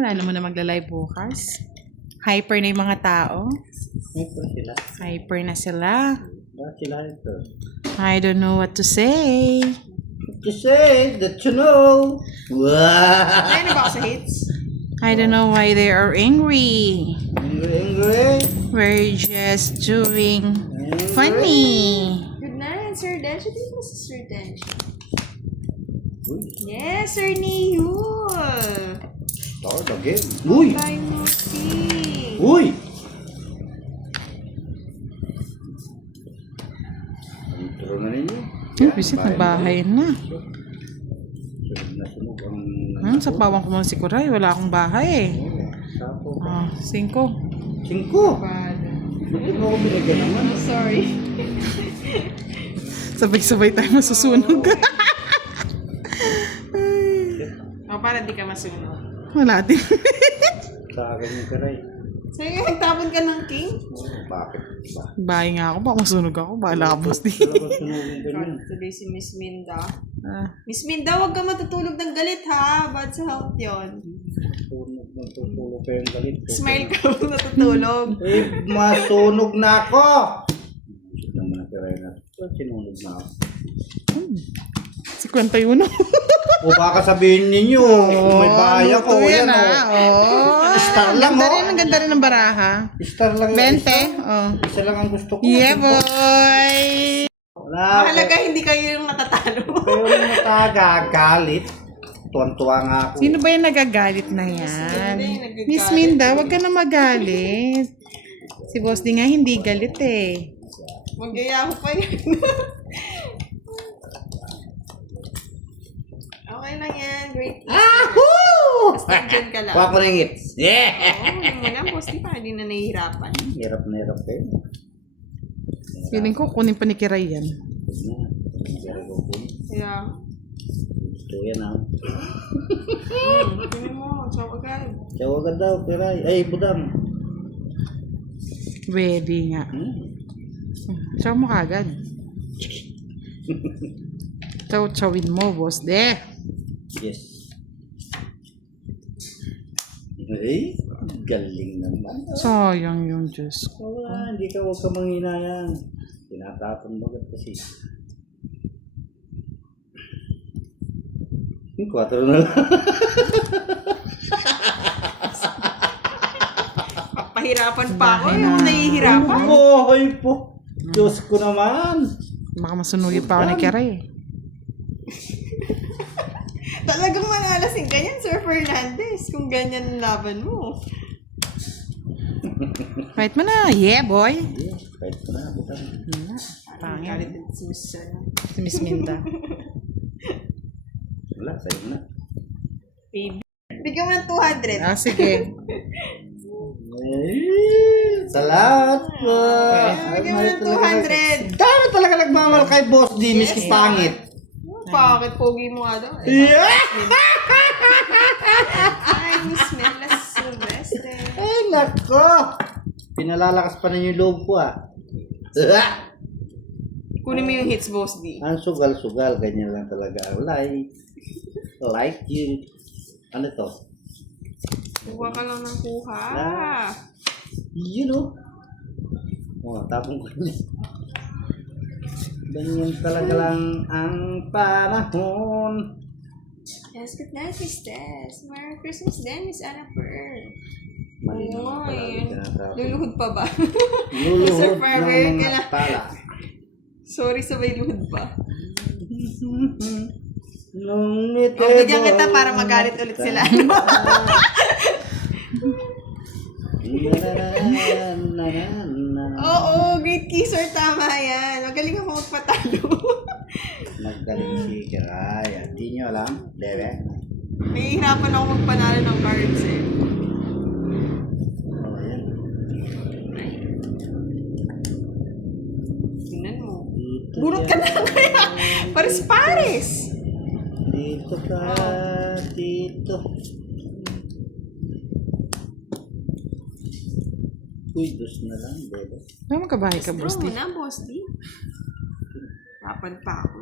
Wala naman na magla-live bukas. Hyper na yung mga tao. Hyper sila. Hyper na sila. Bakit sila hyper? I don't know what to say. To say that you know. Wow! Ayun na ba ako sa hits? I don't know why they are angry. Angry? We're just doing Angry? funny. Good night, Sir Dench. Ito yung si Sir Dench. Uy, Yes, Sir Nihu. start again. Uy! Tayo mo si. Uy! Intro na ninyo. Visit na bahay na. Sunog na sunog ang... Sa pawang ko muna si Kuray. Wala akong bahay eh. Sapo. 5. 5! Hindi mo ako binigyan naman. I'm sorry. Sabay-sabay tayo masusunog. Para di ka masunod. Wala din. Sa akin yung karay. Sa'yo, nagtapon ka ng king? Bakit ba? Bahay nga ako. Baka masunog ako. Bahala ka, boss. Talagang sunugin ka niyan. Today si Miss Minda. Ah, Miss Minda, huwag ka matutulog ng galit ha. Bad sa health yun. Natutulog ka yung galit. Smile ka kung natutulog. Eh, masunog na ako! Gusto naman ang karay na. Sinunog na ako. 51. O baka sabihin ninyo, may bahaya ko. Yan o. Star lang Ganda o. rin, ang ganda rin ng baraha. Star lang. 20. Oh. Isa lang ang gusto ko. Yeah, boy! Wala. Mahalaga hindi kayo yung matatalo. Kayo yung matagagalit. Tuwan-tuwa nga ako. Sino ba yung nagagalit na yan? Miss Minda, wag ka na magalit. Si Boss D nga hindi galit eh. Magyaya ko pa yun. Okay lang yan. Great. Ahoo! Basta dyan ka lang. Kuha ko ng hits. Yeah! Oo, hindi mo na. Boss, di pa. Hindi na nahihirapan. Hirap na hirap kayo. Feeling ko kunin pa ni Kiray yan. Hirap ko po. Kaya, Gusto yan ah. kunin mo. Tsaka agad. Tsawagan daw, Kiray. Ay, budang. Ready nga. Chow mo kagad. Chow-chowin mo, Boss D. Yes. Ay, galing naman. Sayang yung Diyos ko. Wala, hindi ka, huwag ka manghinayang. Tinatapon bagat kasi. 4 na lang. Pahirapan pa ako. Yung nahihirapan. Buhay po. Diyos ko naman. Baka masunugin pa ako ni Kiray. Talagang manalasin ganyan, Sir Fernandez. Kung ganyan ang laban mo. Fight mo na. Yeah, boy. Yeah, kahit ko na. Butang. Wala. Pangit. Galit din si Miss Si Miss Minda. Wala, sa'yo na. Baby. Bigyan mo ng 200. Ah, sige. Ay, salamat po. Bigyan mo ng 200. Dami talaga nagmamahal kay Boss D, miski pangit. Bakit pogi mo nga daw? Yeah! Ay, Miss Mela Silvestre. Ay, nako. Pinalalakas pa ninyo yung loob ko ah. Kunin mo yung hits, Boss D. Ang sugal-sugal, ganyan lang talaga. Like you. Ano to? Kuha ka lang ng kuha. You know. Oh, tapong ko niya. Ganyan talaga lang ang panahon. Yes, good night, Miss Tess. Merry Christmas din, Miss Anna Pearl. Malinaw Oo, pala eh. ang tinatapon. Luluhod pa ba? Luluhod Sir ng Farmer, mga kailan- tala. Sorry, sabay luhod pa. Nung Bigyan kita para magalit ulit sila. Oo, great kisser, tama yan. Magaling ako magpatalo. Naggaling si Kiray. Hindi nyo alam? Debe? Nahihirapan ako magpanalo ng cards eh. Oh, yan. Tingnan mo. Dito Burot ka yan. na kaya. Pares-pares. Dito ka. Dito. Uy, dos na lang, bebe. Ano magkabahay ka, Boss Bro, D? na, Boss D. Rapan pa ako.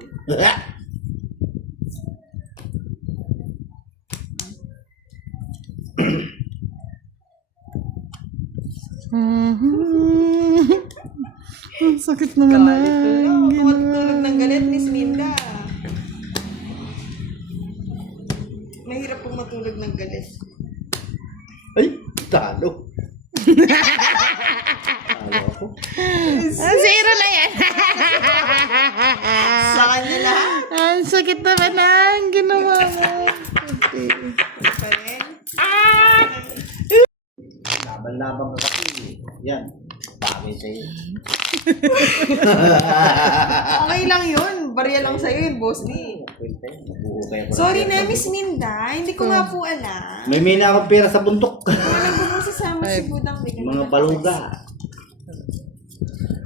Ang sakit naman na. Matulog ng galit, Miss Minda. Mahirap pong matulog ng galit. Ay, talo. Talo ako. Zero na yan. Sa kanya lahat. Ang sakit naman na. Ang ginawa mo. Pa rin. Laban-laban ka kasi. Yan. Bagay sa'yo. Okay lang yun. Barya lang sa'yo yun, Boss D. Sorry na, Miss Minda. Hindi ko nga po alam. May mina akong pera sa buntok. Alam ko kung sasama si Budang. Mga baluga.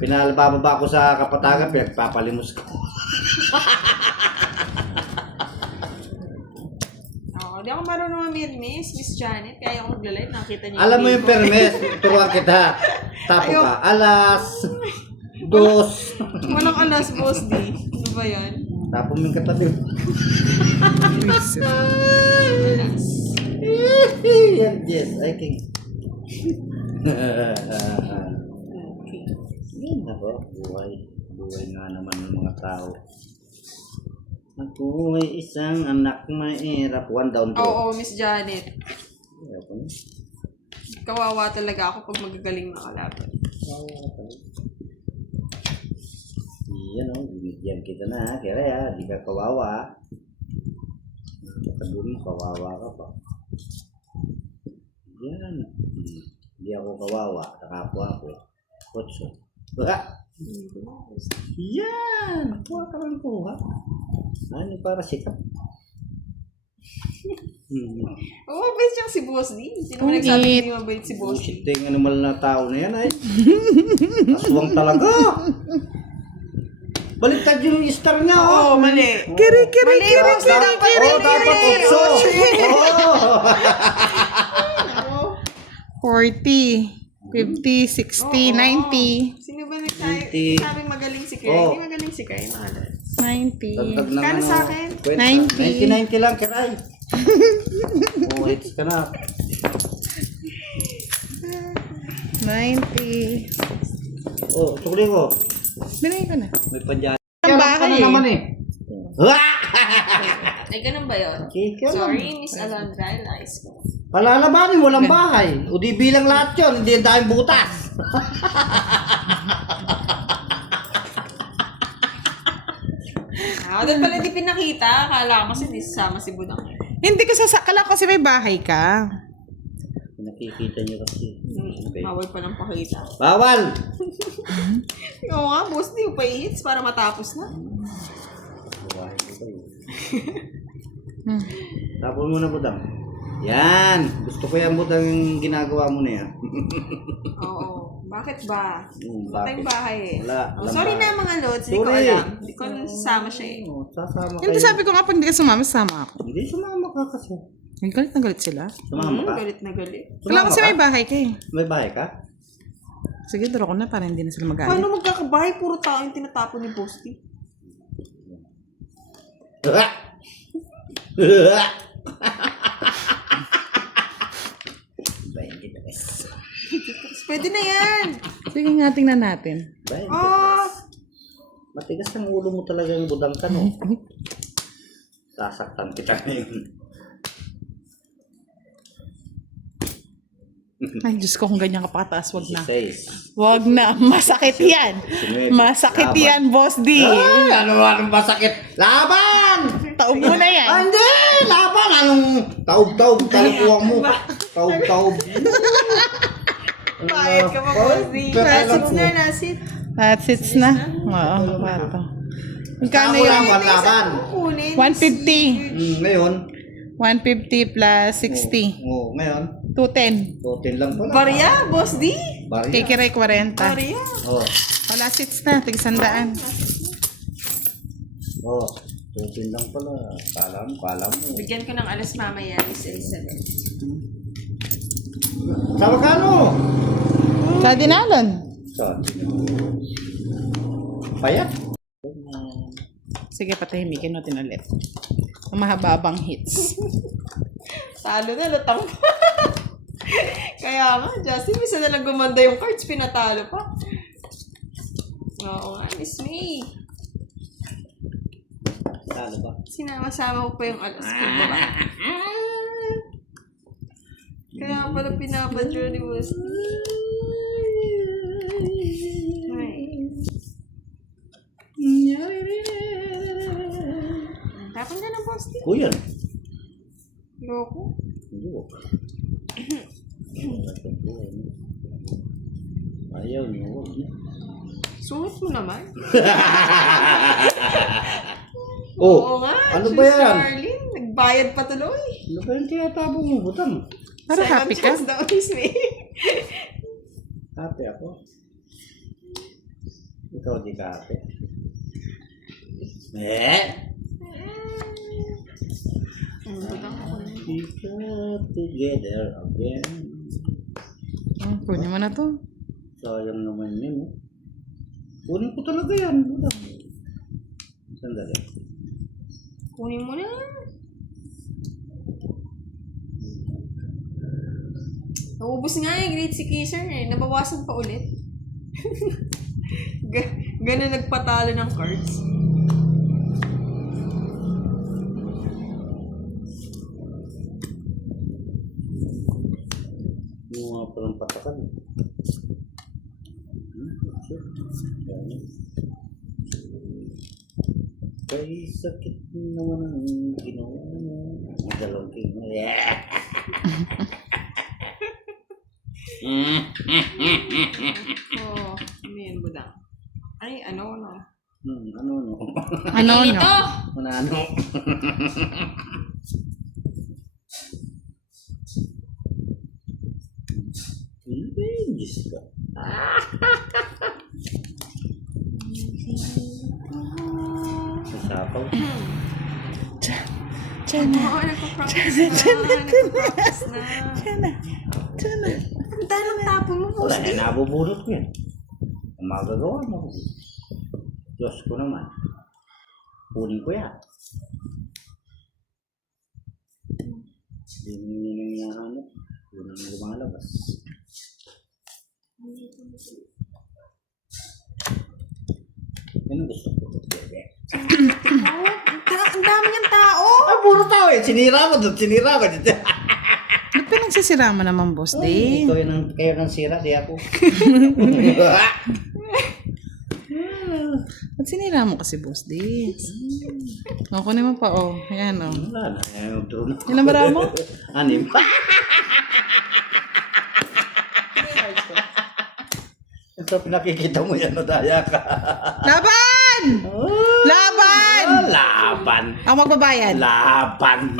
Pinalababa ko sa kapatagan, pinagpapalimos ko. Hindi ako marunong mamirmis, Miss Janet. Kaya ako maglalay, nakita niyo. Alam mo yung permit, turuan kita. Tapo ka, alas, dos. Walang alas, Boss D. Ano ba yan? Tapo mo yung katabi. Alas. Yan, yes, I think. Yan ako, buhay. Buhay nga naman ng mga tao. Ako ay isang anak mahirap. One down to. Oo, Miss Janet. Ayaw ko na. Kawawa talaga ako pag magagaling na kalaban. Yan o, binigyan kita na. Kaya di ka kawawa. Sabi mo, kawawa ka pa. Yan. Hindi ako kawawa. Nakapwa ako. Kotso. Yan! Kuha ka lang kuha. Ano para sikat? Oo, mabait siyang si Boss D. Sino mo nagsabi hindi mabait si Boss D? Bullshit yung animal na tao na yan ay. Aswang talaga. Baliktad yung star niya. Oo, mali. Kiri. Dapat utso. Oo. 40, 50, 60, 90. Sino ba nagsabi? Sabing magaling si Kay. Hindi magaling si Kay. 90. Kano sa akin? 90. 90 lang, kiray. Oh, hits ka na. 90. Oh, tukli ko. Binigay ko na. May pandiyan. Ang bahay Ka na naman eh. Ay, ganun ba yun? Kika lang. Sorry, Miss Alondra. Nice ko. Palalabanin, walang bahay. O di bilang lahat yun, hindi ang daming butas. Doon pala di pinakita. Akala ko kasi di sasama si Budang. Hindi ko sasakala kasi may bahay ka. Nakikita niyo kasi. Bawal pa ng pakita. Bawal! Oo nga, Boss D. Pa-hits para matapos na. Buhay ko ba yun? Tapos mo na, Budang. Yan! Gusto ko yan, Budang, yung ginagawa mo na yan. Oo. Bakit ba? Wala tayong Bakit? bahay eh. Wala. Oh, sorry na mga lods. Hindi ko Sorry. alam. Hindi ko sasama siya eh. Oh, sasama Hindi kayo. sabi ko nga pag hindi ka sumama, sama ako. Hindi, sumama ka kasi. Ay, galit na galit sila. Sumama ka? Galit na galit. Wala kasi ka? may bahay ka eh. May bahay ka? Sige, duro ko na para hindi na sila magalit. Paano magkakabahay? Puro tao yung tinatapon ni Boss D. Pwede na yan. Sige nga, tingnan natin. Ah! Matigas ang ulo mo talaga yung Budang ka, no? Sasaktan kita ngayon. Ay, Diyos ko, kung ganyan ka pakataas, wag na. 16. Wag na. Masakit yan. Masakit yan, Boss D. Ay, anong masakit? Laban! Taob mo na yan. Hindi! Laban! Anong taob-taob? Talukuwang mo. Taob-taob. Bayad ka pa, Boss D. Nasit na, nasit. That's it na. Oo, pato. Magkano Ako lang, yun? one laban. Kunin. 150. Ngayon? 150 plus 60. Oo, ngayon? 210. 210 lang pala. Barya, Boss D. Barya. Kikiray 40. Barya. Oo. Wala seats na. Tigsandaan. Oo. 210 lang pala. Kala mo. Bigyan ko ng alas mamaya, Miss Elizabeth. Sa magkano? Sa dinalon. Saan? Payat? Sige, patahimikin natin ulit. Ang mahababang hits. Talo na, lutang. Kaya nga, Justin, misa na lang gumanda yung cards, pinatalo pa. Oo nga, Miss May. Talo ba? Sinama-sama ko pa yung alas ko ba? Kaya pala pinapadyo ni Boss. Dapat na ng Boss. Kuya. Loko. Ayaw niyo. Suot mo naman. Oh, Oo nga. ano si ba yan? Charlene, nagbayad pa tuloy. Ano ba yung tinatabong mo? Butang. Para Second happy ka? chance daw, Miss May. Happy ako. Ikaw di ka happy. We got together again. Kunin mo na to. Sayang naman yun. Kunin ko talaga yan. Butang. Sandali. Kunin mo na. Naubos nga eh, grade si Kisser eh. Nabawasan pa ulit. Ganun nagpatalo ng cards. Yung mga palang patakan. Kay sakit naman ang ginawa mo. Dalawang kino. Yeah! Oo. Ano yan, budang? Ay, ano. Ano? Ano, no? Ano? Diyos ka. Sasapaw. Diyan na. Oo, nagpa-practice na. Diyan na. Diyan na. Ang tanong tapon mo, Wala Boss. na, nabubulot ko yan. Ang magagawa mo. Diyos ko naman. Kunin ko yan. Hindi mo nyo hinahanap. Yun ang lumalabas. Yan ang gusto ko. Ang dami niyang tao. Ah, puro tao eh. Sinira ko doon. Sinira ko dito. Ba't pinagsisira mo naman, Boss D? Kayo ng sira, di ako. Ba't sinira mo kasi, Boss D? O, kunin mo pa, oh. Ayan, oh. Wala na. Ayaw doon. Inabara mo? Anim. Ito pinakikita mo yan, daya ka. Laban! Laban! Laban. Ako magbabayad. Laban.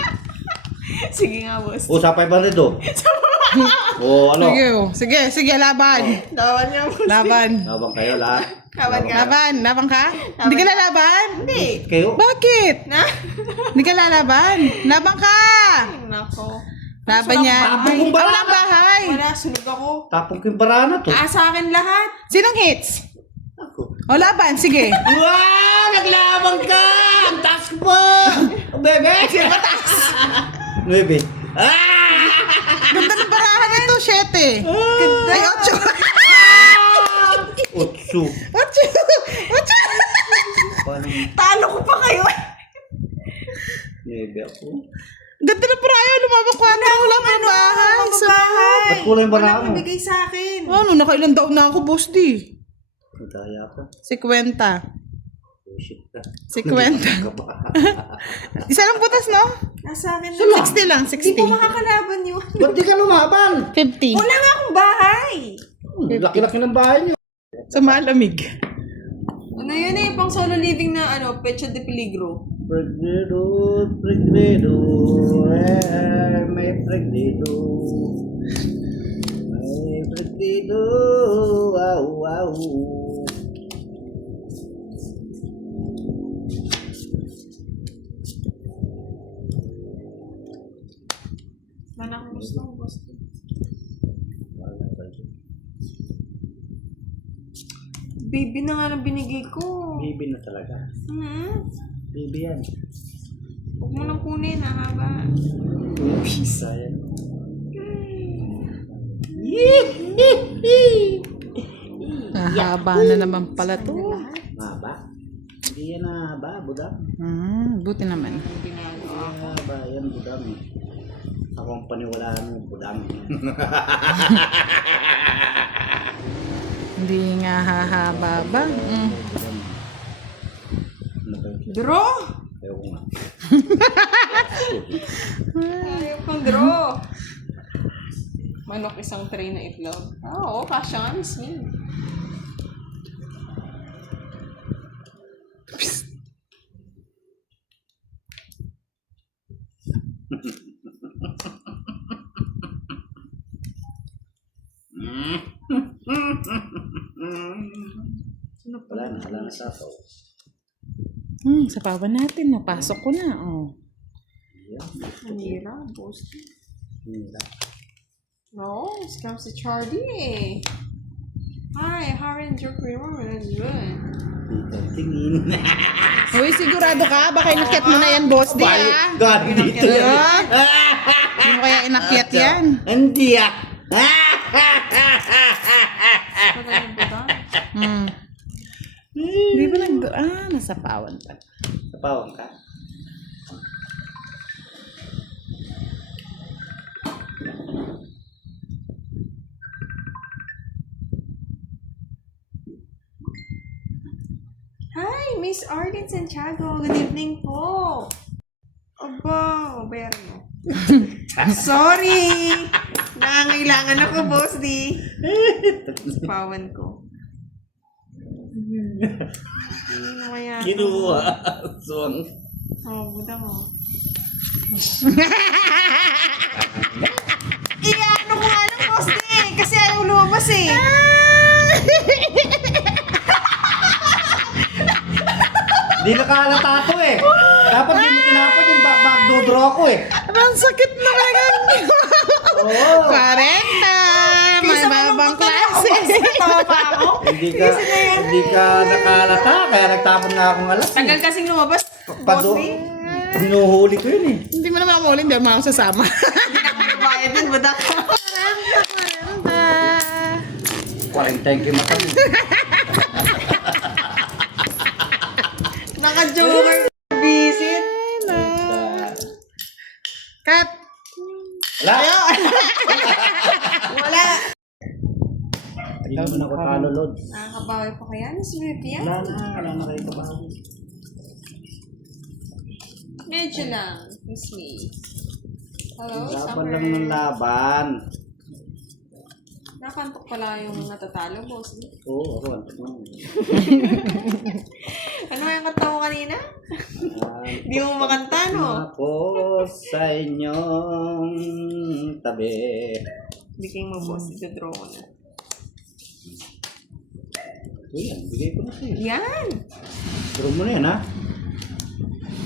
Sige nga, Boss. O, sa 500 o. O, ano? Sige, oh. Sige, laban. Laban niya, Boss. Laban. Laban kayo lahat. Laban ka. Laban ka? Hindi ka lalaban? Hindi. Kayo? Bakit? Na? Hindi ka lalaban? Laban ka! Nako. Laban yan. Tapong kong Wala barana. bahay. Wala, sunog ako. Tapong ko yung barana to. Sa akin lahat. Sinong hits? Ako. O, laban. Sige. Wow! Naglaban ka! Ang taas mo! Bebe! Sino ba taas? 9. Ah! Ganda ng barahan nito, 7. Ay, 8. 8. 8. Paano? Talo ko pa kayo. 9 ako. Ganda ng barahan. Lumabang ko na. Wala pa bahay. Bahay. Ba't kulay yung barana Wala mo? mabigay sa akin. Ano, nakailan daw na ako, Boss D? Daya ka. 50. Shit ka. 50. Ka ba? Isa lang butas, no? Nasa akin Sala. 60 lang, Hindi ko 60. makakalaban yun. Ba't di ka lumaban? 50. Wala nga akong bahay. Laki-laki ng bahay niyo. Sa malamig. Ano yun eh, pang solo living na Pecho de Peligro. Pregnedo, may pregnedo. May pregnedo, wow. Wala akong gusto. Baby na nga na binigay ko. Bibi na talaga. Bibi yan. Huwag mo nang kunin, haba. Sayang. Haba na naman pala to. Maba? Hindi yan na ba, budang? Buti naman. Ba, yan budang. Ako ang paniwalaan mo, budang. Hindi nga hahaba ba? Budang. Ano ba yun? Draw! Ayaw ko nga. Ayaw kong draw. Manok isang tray na itlog. Oo, kasya nga, Miss Min. Wala na sasaw. Sapawan natin. Napasok ko na. Oh. Ang hirap, boss. Hila. No, it's comes to Charlie eh. Hi, how are you creamer? That's good. Dito, tingin. Uy, sigurado ka? Baka inakyat mo na yan, boss di ah. God, dito yan. Hindi mo kaya inakyat yan. Hindi ah. Hindi ba nasapawan pa. Napawang ka? Hi, Miss Arden Santiago. Good evening po. Aba, bayaran mo. Sorry! Nangangailangan ako, boss di. Pawan ko. Ano kaya? Kinuha. Suwang. Oh, buta mo. Ano ko nga lang, boss di. Kasi ayaw lumabas eh. Di nakalata to eh. Dapat di mo tinapon yung backdoor ako eh. Ang sakit na kaya. Oo. 40! May babang klase. Tama pa ako? Hindi ka nakalata, kaya nagtapon nga akong alas. Tagal kasing lumabas, boss di. Hinuhuli ko yun eh. Hindi mo naman ako ulit. Hindi naman ako sasama. Bayad din, buta. 40 yung mata mo. Naka-joker visit. Cut! Wala! Wala. Hindi naman ako talo, Lord. Nakakabawi pa kaya ni Swift yan? Wala na kayo kabahan. Medyo lang, Miss May. Hello, Laban summer. lang ng laban. Nakantok pala yung natatalo, boss. Oo, ako. Ano yung kanta mo kanina? Di mo makanta, no? Ako sa inyong tabi. Bigay mo, boss. Ito-draw ko na. Yan, bigay ko na sa'yo. Yan! Draw mo na yan, ha?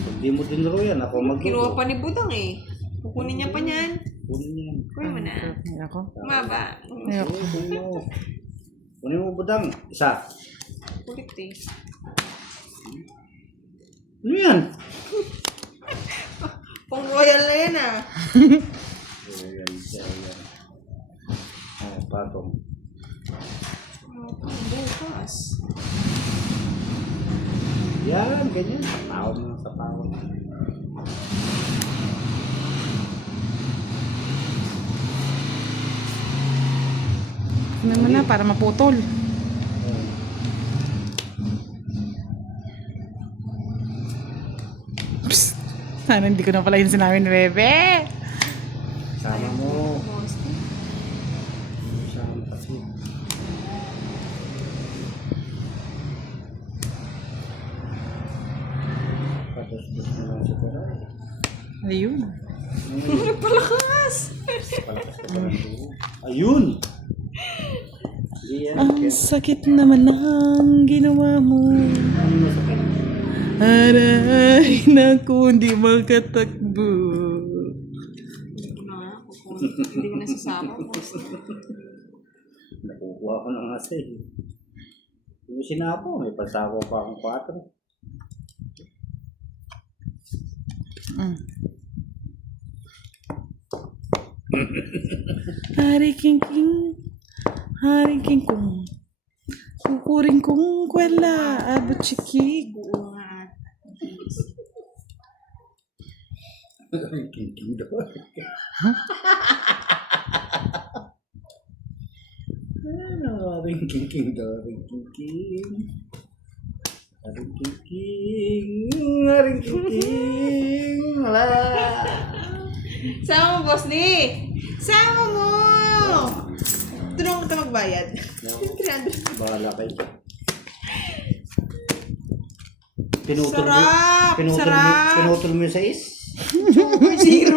Pag di mo din draw yan, ako Kinuha pa ni Budang, eh. Kukunin niya pa niyan. Kunin yan. Kunin mo na. Ako. Maba. Ayoko. Kunin mo. Kunin mo, budang. Isa. Kulit, eh. Ano yan? Pang royal na yan, ah. Ayan, ayan. Oh, patong. Bukas. Yan, ganyan. Tawag mo sa tawag. Tingnan mo na para maputol. Psst! Sana hindi ko na pala yun sinabi ni Bebe. Sama mo. Boss. Sama kasi. Patos-tos na lang sa taray. Ayun. Palakas! Palakas ka lang doon. Ayun! Yan. Ang sakit naman ng ginawa mo. Ano mo sa kanya? Aray, naku, hindi makatakbo. Hindi ko na hindi ko nasasama. Nakukuha ko ng kasi. Yung sinapo, may pasawa pa akong 4. Ari King King. Haring king kong. Kukuring kong kwela. Abot chikig. Oo nga. King daw. Ano, king daw, king. Aring king. Wala. Sama mo, boss ni. Sama mo. Tulungan kita magbayad. 300. Bahala kayo. Sarap! Sarap! Pinutol mo yung sais? Zero.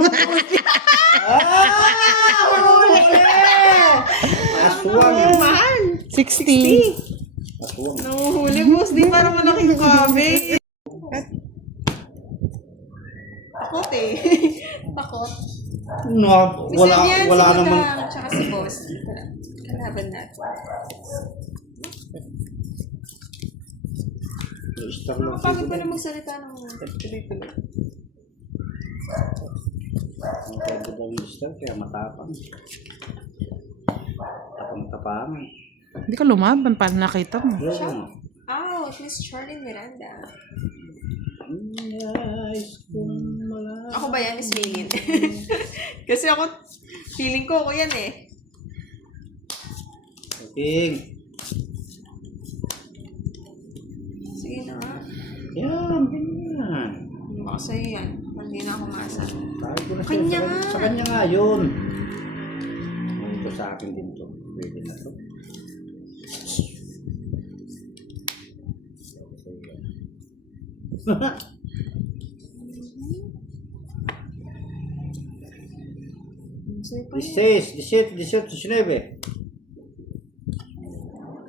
Aswang. Mahal. 60. Aswang. Nanguhuli, boss. Di para malaking kabe. Takot eh. Takot. No, wala naman. Tsaka si boss. Kalaban natin. Star lang Kapagod pa na magsalita ng tuloy-tuloy. Ang pwede daw yung star, kaya matapang. Tapang-tapangan. Hindi ka lumaban para nakita mo. Ouch, Miss Charlene Miranda. Ako ba yan, Miss Lilin? Kasi feeling ko ako yan eh. King. Sige na nga. Yan, ganyan. Baka sa'yo yan. Hindi na ako maasa. Sabi ko na sa'yo, Kanya nga. sa kanya nga yun. Ito sa akin din to. Pwede na to. Sa'yo pa yan. 16, 17, 19.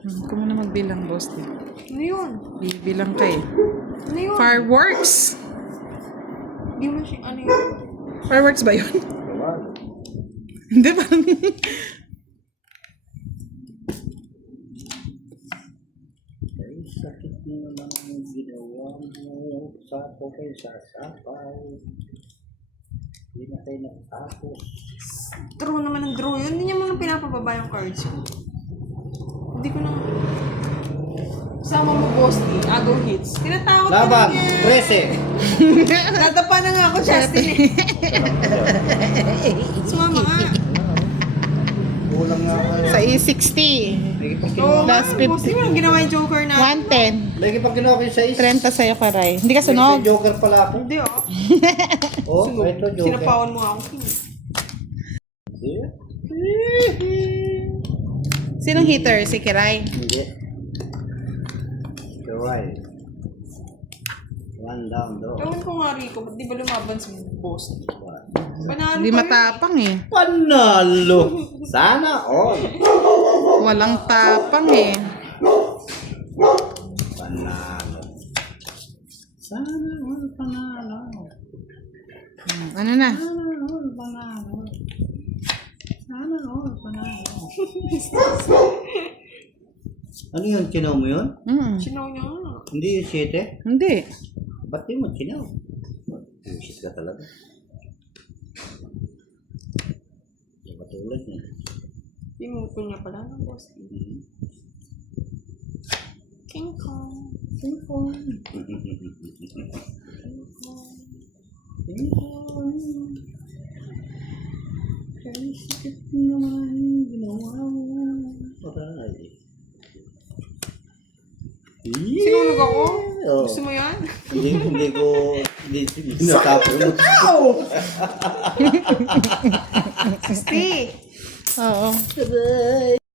Ikaw muna magbilang, boss. Ano yun? Bibilang ka eh. Ano yun? Fireworks! Hindi mo siya, ano yun? Fireworks ba yun? Tawag. Hindi, parang... Ay, sakit mo naman ang ginawa mo. Sapo kayo sasapaw. Hindi na kayo natapos. Draw naman ng draw yun. Hindi niya mga pinapababa yung cards ko. Hindi ko na... Sama mo, boss ni. Agaw hits. Tinatakot Laban, ka na niya. 13. Natapa na nga ako, Justin eh. Sumama nga. Kulang nga kayo. Sa E60. Lagi pag Oo ginawa. nga, Last boss ni. Walang ginawa yung joker na. 110. Lagi pag ginawa ko yung 6. 30 sa'yo, Karay. Hindi ka May sunog. joker pala ako. Hindi oh. Oh, ito joker. Sinapawan mo ako. Sinong hitter? Si Kiray. Hindi. Right. One down, though. Gawin ko nga, Rico. Ba't di ba lumaban si boss? Panalo Hindi pa yun. matapang eh. Panalo! Sana all. Walang tapang eh. Panalo. Sana all panalo. Ano na? Sana all panalo. Sana all panalo. Ano yun? Chinaw mo yun? Sinaw niya nga. Hindi yung 7? Hindi. Ba't di mo chinaw? Bullshit ka talaga. Yung katulad niya. Pinutol niya pala ng boss. King Kong. King Kong. King Kong. Kaya sakit naman ginawa mo. Aray. Sinulog ako? Oo. Gusto mo yan? Hindi natapos mo. 60! Oo.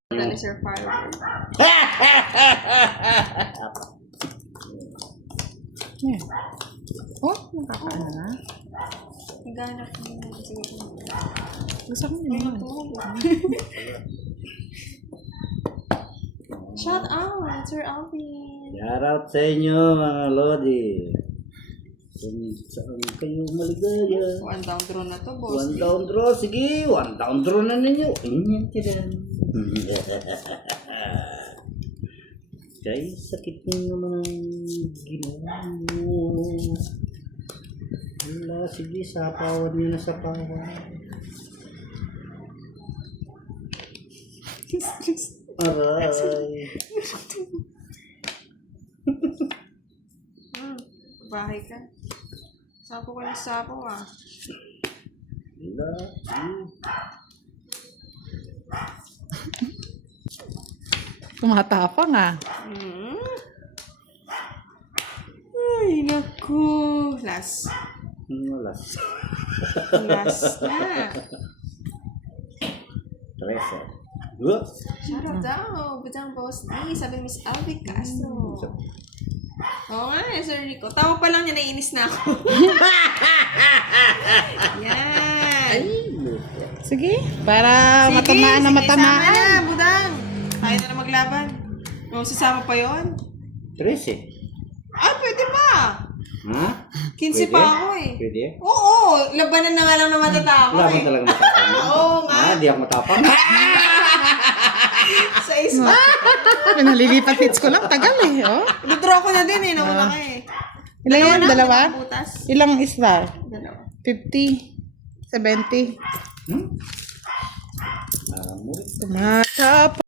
Wala ni Sir Firework. Yeah. Oh, nakakaano na. Naghanap mo. Sige. Gusto ko naman. Shout out, Sir Alvin. Shout out sa inyo mga Lodi. Kung saan kayo maligaya. One down draw na to, boss. One down draw. Sige, one down draw na ninyo. Inyan ka din. Kaya sakit nyo naman ang ginawa mo. Wala, sige, sapawan nyo na sapawan. Aray. Bahay ka. Sapo ka ng sapo ah. Laki. Tumatapang ah. Ay, naku. Last. Malas. Last na. 13. Whoops. Shout out daw. Budang boss D. Sabi Miss Alvi Castro. Oo nga eh, Sir Rico. Tawa pa lang niya, naiinis na ako. Yan. Sige, para matamaan na Sama matamaan. na, Budang. Tayo na maglaban. O, sasama pa yon. 13. Ah, pwede pa. Ha? 15 pa ako eh. Pwede? Oo, labanan na nga lang na matatapos Wala eh. talaga matapang. Oo nga. Di ako matapang. Sa isma. Nalilipat hits ko lang, tagal eh. Oh. Withdraw ko na din eh, nauna ka eh. Ilan yan? na, Dalawa? butas. Ilang star? Dalawa. 50, 70. Alam mo rin. Tumatapang.